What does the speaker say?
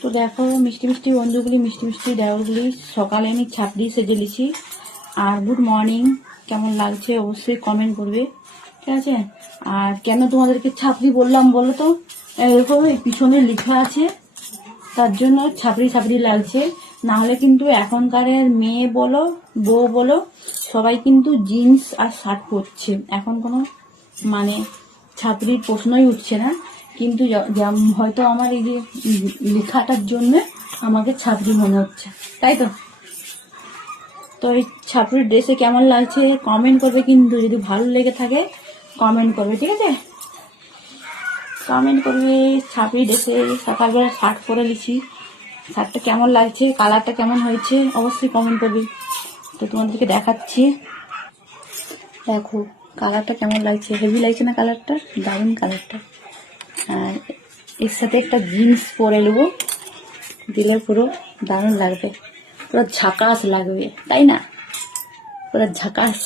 তো দেখো মিষ্টি মিষ্টি বন্ধুগুলি, মিষ্টি মিষ্টি দেওয়ারগুলি, সকালে আমি ছাপড়ি সেজে লিছি। আর গুড মর্নিং, কেমন লাগছে অবশ্যই কমেন্ট করবে, ঠিক আছে। আর কেন তোমাদেরকে ছাপড়ি বললাম বলো তো, এরকম পিছনে লেখা আছে তার জন্য ছাপড়ি ছাপড়ি লাগছে। নাহলে কিন্তু এখনকার মেয়ে বলো বউ বলো সবাই কিন্তু জিন্স আর শার্ট পরছে, এখন কোনো মানে ছাপড়ির প্রশ্নই উঠছে না। কিন্তু হয়তো আমার এই যে লেখাটার জন্য আমাকে ছাপড়ি মনে হচ্ছে, তাই তো। তো এই ছাপড়ির ড্রেসে কেমন লাগছে কমেন্ট করবে, কিন্তু যদি ভালো লেগে থাকে কমেন্ট করবে, ঠিক আছে। কমেন্ট করবে। ছাপড়ি ড্রেসে সকালবেলা শার্ট পরে লিছি, শার্টটা কেমন লাগছে, কালারটা কেমন হয়েছে অবশ্যই কমেন্ট করবে। তো তোমাদেরকে দেখাচ্ছি, দেখো কালারটা কেমন লাগছে, হেভি লাগছে না কালারটা, দারুণ কালারটা। আর এর সাথে একটা জিন্স পরে নেবো, দিলে পুরো দারুণ লাগবে, পুরো ঝাকাস লাগবে, তাই না, পুরো ঝাকাস।